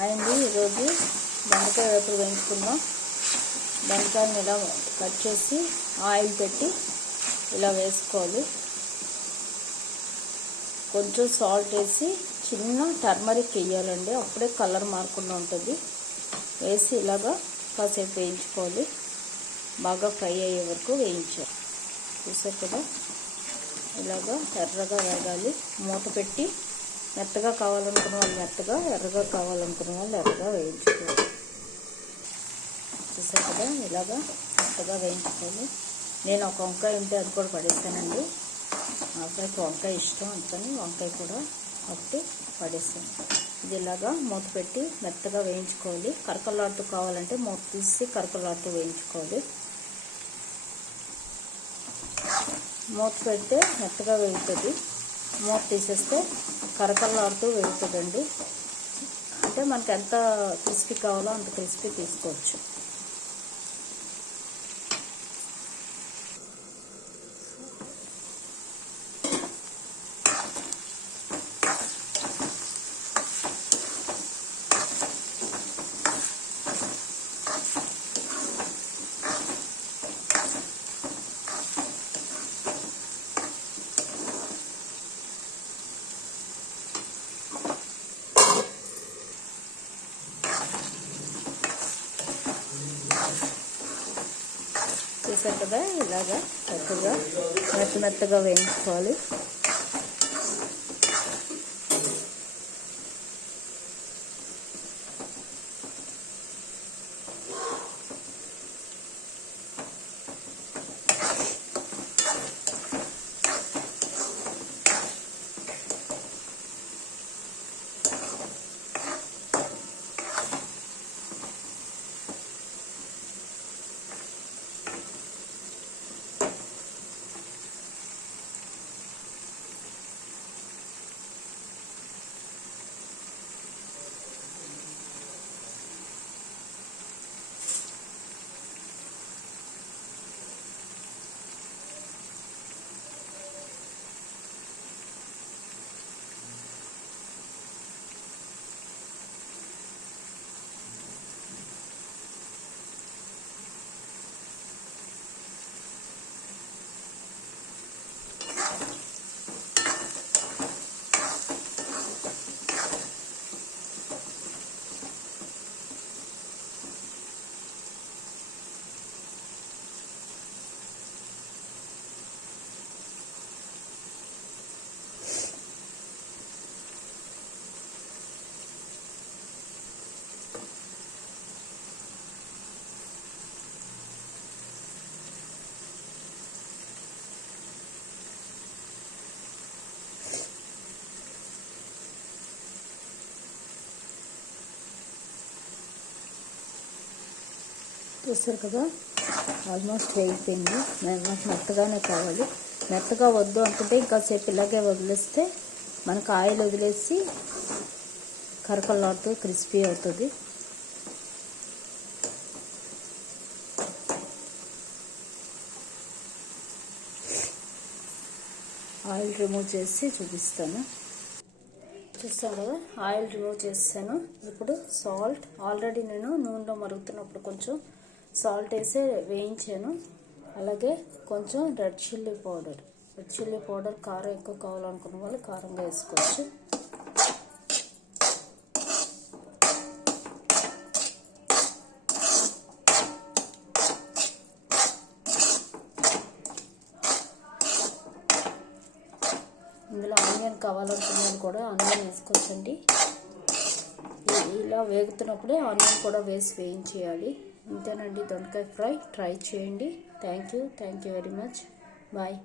అయింది ఈరోజు బెండకాయ వేపుడు వేయించుకున్నాం బెండకాయని ఇలా కట్ చేసి ఆయిల్ పెట్టి ఇలా వేసుకోవాలి. కొంచెం సాల్ట్ వేసి చిన్న టర్మరిక్ వేయాలండి. అప్పుడే కలర్ మారకుండా ఉంటుంది. వేసి ఇలాగా కాసేపు వేయించుకోవాలి. బాగా ఫ్రై అయ్యే వరకు వేయించాలి. చూసారు కదా? ఇలాగా ఎర్రగా వేగాలి. మూత పెట్టి మెత్తగా కావాలనుకున్న వాళ్ళు మెత్తగా ఎర్రగా కావాలనుకున్న వాళ్ళు ఎర్రగా వేయించుకోవాలి. చూసారు కదా ఇలాగా మెత్తగా వేయించుకోవాలి నేను ఒక వంకాయ ఉంటే అది కూడా పడేస్తానండి. నాకు వంకాయ ఇష్టం అందుకని వంకాయ కూడా ఒకటి పడేస్తాను. ఇది ఇలాగా మూత పెట్టి మెత్తగా వేయించుకోవాలి. కరకలాడుతూ కావాలంటే మూత తీసి కరకలాడుతూ వేయించుకోవాలి. మూత పెడితే మెత్తగా వేగుతుంది. మూత తీసేస్తే కరకల్లాడుతూ వేగుతుందండి అంటే మనకి ఎంత క్రిస్పీ కావాలో అంత క్రిస్పీ తీసుకోవచ్చు. చూసారు కదా ఇలాగా చక్కగా మెత్త మెత్తగా వేయించుకోవాలి. చూస్తారు కదా. ఆల్మోస్ట్ అయిపోయింది. నాకు మెత్తగానే కావాలి. మెత్తగా వద్దు అనుకుంటే ఇంకా సేపు ఇలాగే వదిలేస్తే మనకు ఆయిల్ వదిలేసి కరకలాడుతూ క్రిస్పీ అవుతుంది. ఆయిల్ రిమూవ్ చేసి చూపిస్తాను. చూస్తాను కదా ఆయిల్ రిమూవ్ చేస్తాను ఇప్పుడు సాల్ట్. ఆల్రెడీ నేను నూనెలో మరుగుతున్నప్పుడు కొంచెం సాల్ట్ వేసి వేయించాను. అలాగే కొంచెం red chilli powder. Red chilli powder కారం ఎక్కువ కావాలనుకున్న వాళ్ళు కారంగా వేసుకోవచ్చు. ఇందులో ఆనియన్ కావాలనుకున్న వాళ్ళు కూడా ఆనియన్ వేసుకోవచ్చండి. ఇలా వేగుతున్నప్పుడే ఆనియన్ కూడా వేసి వేయించేయాలి. ఇంతేనండి. దొండకాయ ఫ్రై. ట్రై చేయండి. Thank you thank you very much. Bye.